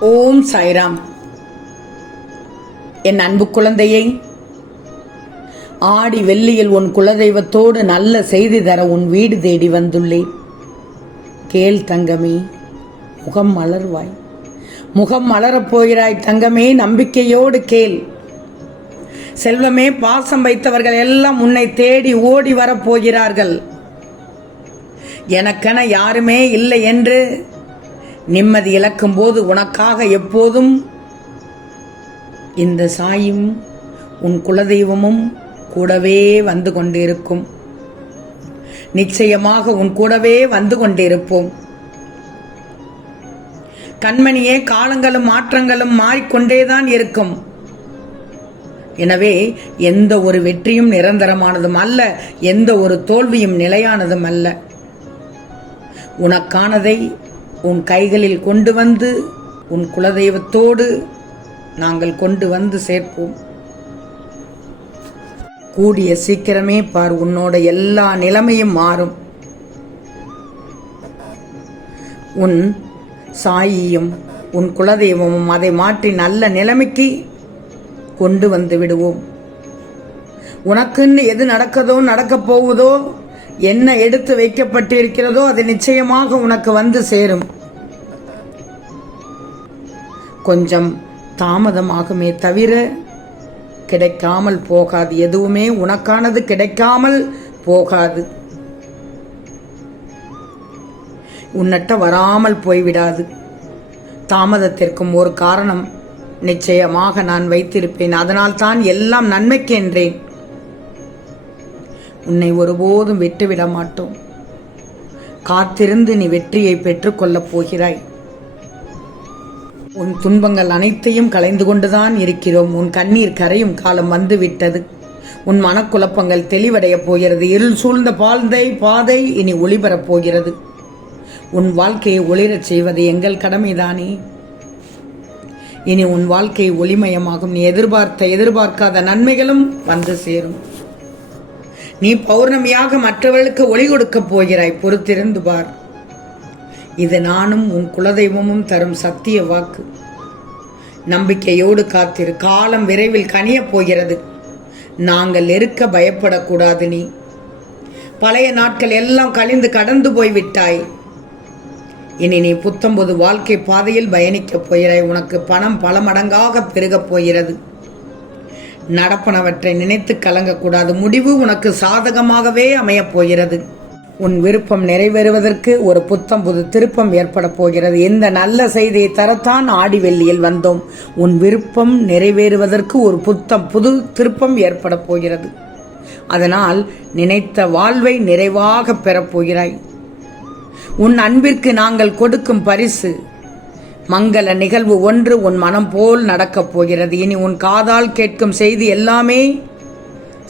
ஓம் சாய்ராம். என் அன்பு குழந்தையை ஆடி வெள்ளியில் உன் குலதெய்வத்தோடு நல்ல செய்தி தர உன் வீடு தேடி வந்துள்ளேன். கேள் தங்கமே முகம் மலர்வாய். முகம் மலரப் போகிறாய் தங்கமே நம்பிக்கையோடு கேள். செல்வமே பாசம் வைத்தவர்கள் எல்லாம் உன்னை தேடி ஓடி வரப் போகிறார்கள். எனக்கென யாருமே இல்லை என்று நிம்மதி இழக்கும் போது உனக்காக எப்போதும் இந்த சாயும் உன் குலதெய்வமும் கூடவே வந்து கொண்டிருக்கும். நிச்சயமாக உன் கூடவே வந்து கொண்டிருப்போம். கண்மணியே காலங்களும் மாற்றங்களும் மாறிக்கொண்டேதான் இருக்கும். எனவே எந்த ஒரு வெற்றியும் நிரந்தரமானதும் அல்ல எந்த ஒரு தோல்வியும் நிலையானதும் அல்ல. உனக்கானதை உன் கைகளில் கொண்டு வந்து உன் குலதெய்வத்தோடு நாங்கள் கொண்டு வந்து சேர்ப்போம். கூடிய சீக்கிரமே பார் உன்னோட எல்லா நிலைமையும் மாறும். உன் சாயியும் உன் குலதெய்வமும் அதை மாற்றி நல்ல நிலைமைக்கு கொண்டு வந்து விடுவோம். உனக்குன்னு எது நடக்கதோ நடக்கப் போகுதோ என்ன எடுத்து வைக்கப்பட்டிருக்கிறதோ அது நிச்சயமாக உனக்கு வந்து சேரும். கொஞ்சம் தாமதமாகுமே தவிர கிடைக்காமல் போகாது. எதுவுமே உனக்கானது கிடைக்காமல் போகாது. உன்னட்ட வராமல் போய்விடாது. தாமதத்திற்கும் ஒரு காரணம் நிச்சயமாக நான் வைத்திருப்பேன். அதனால் தான் எல்லாம் நன்மைக்கு என்றேன் உன்னை ஒருபோதும் விட்டுவிட மாட்டோம் காத்திருந்து நீ வெற்றியை பெற்றுக்கொள்ளப் போகிறாய். உன் துன்பங்கள் அனைத்தையும் கலைந்து கொண்டுதான் இருக்கிறோம். உன் கண்ணீர் கரையும் காலம் வந்து விட்டது உன் மனக்குழப்பங்கள் தெளிவடையப் போகிறது. இருள் சூழ்ந்த பால்தை பாதை இனி ஒளிபரப் போகிறது. உன் வாழ்க்கையை ஒளிரச் செய்வது எங்கள் கடமைதானே. இனி உன் வாழ்க்கை ஒளிமயமாகும். நீ எதிர்பார்த்த எதிர்பார்க்காத நன்மைகளும் வந்து சேரும். நீ பௌர்ணமியாக மற்றவர்களுக்கு ஒளி கொடுக்கப் போகிறாய் பொறுத்திருந்து பார். இது நானும் உன் குலதெய்வமும் தரும் சத்திய வாக்கு. நம்பிக்கையோடு காத்திரு காலம் விரைவில் கனியப் போகிறது. நாங்கள் இருக்க பயப்படக்கூடாது நீ. பழைய நாட்கள் எல்லாம் கழிந்து கடந்து போய்விட்டாய். இனி நீ புத்தம்பது வாழ்க்கை பாதையில் பயணிக்கப் போகிறாய் உனக்கு பணம் பல மடங்காக பெருகப் போகிறது. நடப்பனவற்றை நினைத்து கலங்கக்கூடாது. முடிவு உனக்கு சாதகமாகவே அமையப் போகிறது. உன் விருப்பம் நிறைவேறுவதற்கு ஒரு புத்தம் புது திருப்பம் ஏற்பட போகிறது. இந்த நல்ல செய்தியை தரத்தான் ஆடி வெள்ளியில் வந்தோம். உன் விருப்பம் நிறைவேறுவதற்கு ஒரு புத்தம் புது திருப்பம் ஏற்பட போகிறது. அதனால் நினைத்த வாழ்வை நிறைவாக பெறப்போகிறாய் உன் அன்பிற்கு நாங்கள் கொடுக்கும் பரிசு மங்கள நிகழ்வு ஒன்று உன் மனம் போல் நடக்கப் போகிறது. இனி உன் காதால் கேட்கும் செய்தி எல்லாமே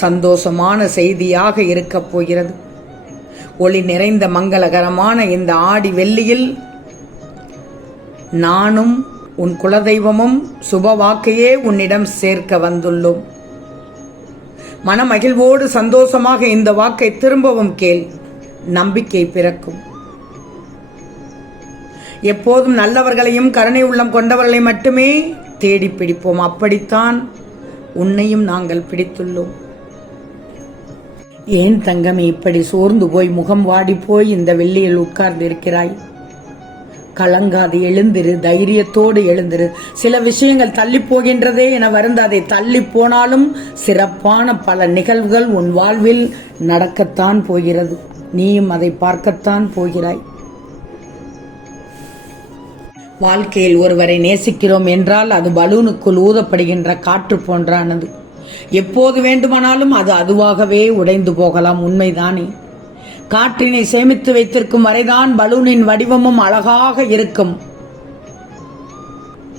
சந்தோஷமான செய்தியாக இருக்கப் போகிறது. ஒளி நிறைந்த மங்களகரமான இந்த ஆடி வெள்ளியில் நானும் உன் குலதெய்வமும் சுப வாக்கையே உன்னிடம் சேர்க்க வந்துள்ளோம். மனமகிழ்வோடு சந்தோஷமாக இந்த வாக்கை திரும்பவும் கேள். நம்பிக்கை பிறக்கும். எப்போதும் நல்லவர்களையும் கருணை உள்ளம் கொண்டவர்களை மட்டுமே தேடி பிடிப்போம். அப்படித்தான் உன்னையும் நாங்கள் பிடித்துள்ளோம். ஏன் தங்கமே இப்படி சோர்ந்து போய் முகம் வாடி போய் இந்த வெள்ளியில் உட்கார்ந்து இருக்கிறாய் கலங்காது எழுந்திரு தைரியத்தோடு எழுந்திரு. சில விஷயங்கள் தள்ளி போகின்றதே என வருந்தாதே. தள்ளி போனாலும் சிறப்பான பல நிகழ்வுகள் உன் வாழ்வில் நடக்கத்தான் போகிறது. நீயும் அதை பார்க்கத்தான் போகிறாய். வாழ்க்கையில் ஒருவரை நேசிக்கிறோம் என்றால் அது பலூனுக்குள் ஊதப்படுகின்ற காற்று போன்றானது. எப்போது வேண்டுமானாலும் அது அதுவாகவே உடைந்து போகலாம் உண்மைதானே? காற்றினை சேமித்து வைத்திருக்கும் வரைதான் பலூனின் வடிவமும் அழகாக இருக்கும்.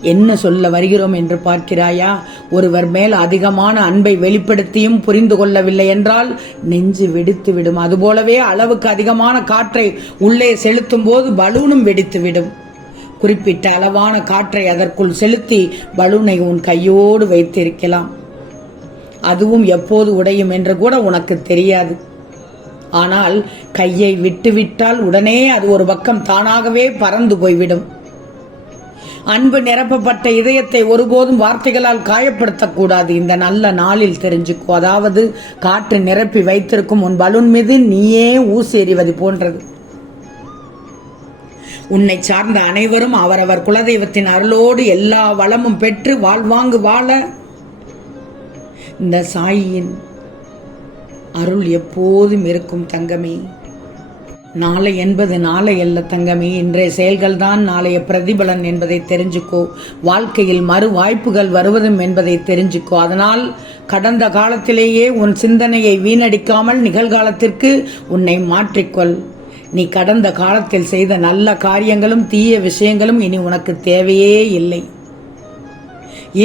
என்ன சொல்ல வருகிறோம் என்று பார்க்கிறாயா? ஒருவர் மேல் அதிகமான அன்பை வெளிப்படுத்தியும் புரிந்து கொள்ளவில்லை என்றால் நெஞ்சு வெடித்து விடும் அதுபோலவே அளவுக்கு அதிகமான காற்றை உள்ளே செலுத்தும் போது பலூனும் வெடித்து விடும் குறிப்பிட்ட அளவான காற்றை அதற்குள் செலுத்தி பலூனை உன் கையோடு வைத்திருக்கலாம். அதுவும் எப்போது உடையும் என்று கூட உனக்கு தெரியாது. ஆனால் கையை விட்டுவிட்டால் உடனே அது ஒரு பக்கம் தானாகவே பறந்து போய்விடும். அன்பு நிரப்பப்பட்ட இதயத்தை ஒருபோதும் வார்த்தைகளால் காயப்படுத்தக்கூடாது. இந்த நல்ல நாளில் தெரிஞ்சுக்கோ. அதாவது காற்று நிரப்பி வைத்திருக்கும் உன் பலூன் மீது நீயே ஊசி எறிவது போன்றது. உன்னை சார்ந்த அனைவரும் அவரவர் குலதெய்வத்தின் அருளோடு எல்லா வளமும் பெற்று வாழ்வாங்கு வாழ. இந்த சாயின் அருள் எப்போதும் இருக்கும் தங்கமே. நாளை என்பது நாளை அல்ல தங்கமே. இன்றைய செயல்கள்தான் நாளைய பிரதிபலன் என்பதை தெரிஞ்சுக்கோ. வாழ்க்கையில் மறு வாய்ப்புகள் வருவதும் என்பதை தெரிஞ்சுக்கோ. அதனால் கடந்த காலத்திலேயே உன் சிந்தனையை வீணடிக்காமல் நிகழ்காலத்திற்கு உன்னை மாற்றிக்கொள். நீ கடந்த காலத்தில் செய்த நல்ல காரியங்களும் தீய விஷயங்களும் இனி உனக்கு தேவையே இல்லை.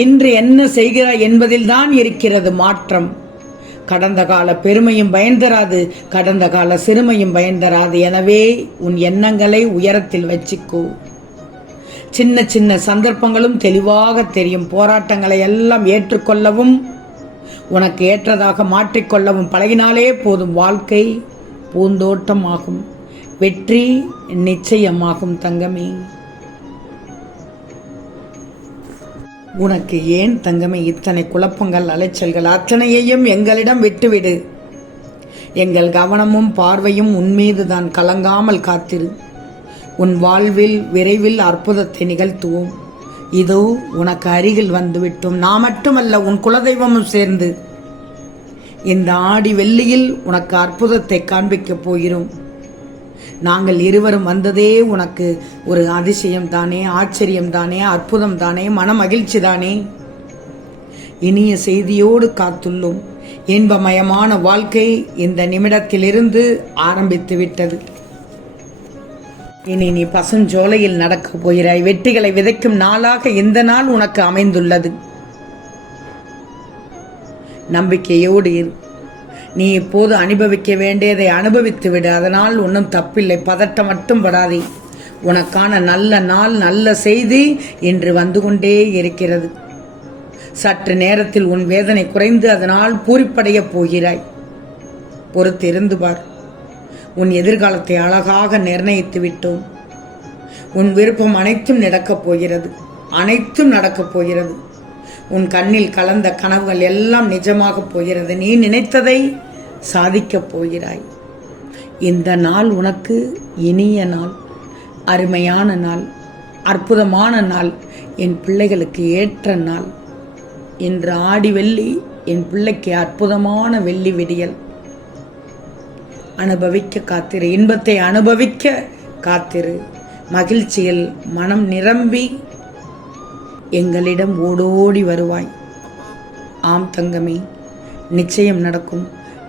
இன்று என்ன செய்கிறாய் என்பதில்தான் இருக்கிறது மாற்றம். கடந்த கால பெருமையும் பயன்தராது கடந்த கால சிறுமையும் பயன் தராது எனவே உன் எண்ணங்களை உயரத்தில் வச்சுக்கோ. சின்ன சின்ன சந்தர்ப்பங்களும் தெளிவாக தெரியும். போராட்டங்களை எல்லாம் ஏற்றுக்கொள்ளவும் உனக்கு ஏற்றதாக மாற்றிக்கொள்ளவும் பழகினாலே போதும் வாழ்க்கை பூந்தோட்டமாகும். வெற்றி நிச்சயமாகும் தங்கமே. உனக்கு ஏன் தங்கமே இத்தனை குழப்பங்கள் அலைச்சல்கள்? அத்தனையையும் எங்களிடம் விட்டுவிடு. எங்கள் கவனமும் பார்வையும் உன்மீதுதான் கலங்காமல் காத்திரு. உன் வாழ்வில் விரைவில் அற்புதத்தை நிகழ்த்துவோம். இதோ உனக்கு அருகில் வந்துவிட்டோம். நான் மட்டுமல்ல உன் குலதெய்வமும் சேர்ந்து. இந்த ஆடி வெள்ளியில் உனக்கு அற்புதத்தை காண்பிக்கப் போகிறோம். நாங்கள் இருவரும் வந்ததே உனக்கு ஒரு அதிசயம் தானே ஆச்சரியம் தானே அற்புதம் தானே மன மகிழ்ச்சி தானே? இனிய செய்தியோடு காத்துள்ளோம். இன்பமயமான வாழ்க்கை இந்த நிமிடத்திலிருந்து ஆரம்பித்து விட்டது. இனி நீ பசுஞ்சோலையில் நடக்கப் போகிறாய். வெற்றிகளை விதைக்கும் நாளாக இந்த நாள் உனக்கு அமைந்துள்ளது. நம்பிக்கையோடு இரு. நீ இப்போது அனுபவிக்க வேண்டியதை அனுபவித்து விடு. அதனால் ஒன்றும் தப்பில்லை. பதட்டம் மட்டும் படாதே. உனக்கான நல்ல நாள் நல்ல செய்தி இன்று வந்து கொண்டே இருக்கிறது. சற்று நேரத்தில் உன் வேதனை குறைந்து அதனால் பூரிப்படையப் போகிறாய். பொறுத்திருந்து பார். உன் எதிர்காலத்தை அழகாக நிர்ணயித்து விட்டோம். உன் விருப்பம் அனைத்தும் நடக்கப் போகிறது. அனைத்தும் நடக்கப் போகிறது. உன் கண்ணில் கலந்த கனவுகள் எல்லாம் நிஜமாகப் போகிறது. நீ நினைத்ததை சாதிக்கப் போகிறாய். இந்த நாள் உனக்கு இனிய நாள் அருமையான நாள் அற்புதமான நாள் என் பிள்ளைகளுக்கு ஏற்ற நாள். என்று ஆடி வெள்ளி என் பிள்ளைக்கு அற்புதமான வெள்ளி விடியல். அனுபவிக்க காத்திரு இன்பத்தை அனுபவிக்க காத்திரு. மகிழ்ச்சியில் மனம் நிரம்பி எங்களிடம் ஓடோடி வருவாய். ஆம் தங்கமே நிச்சயம் நடக்கும்.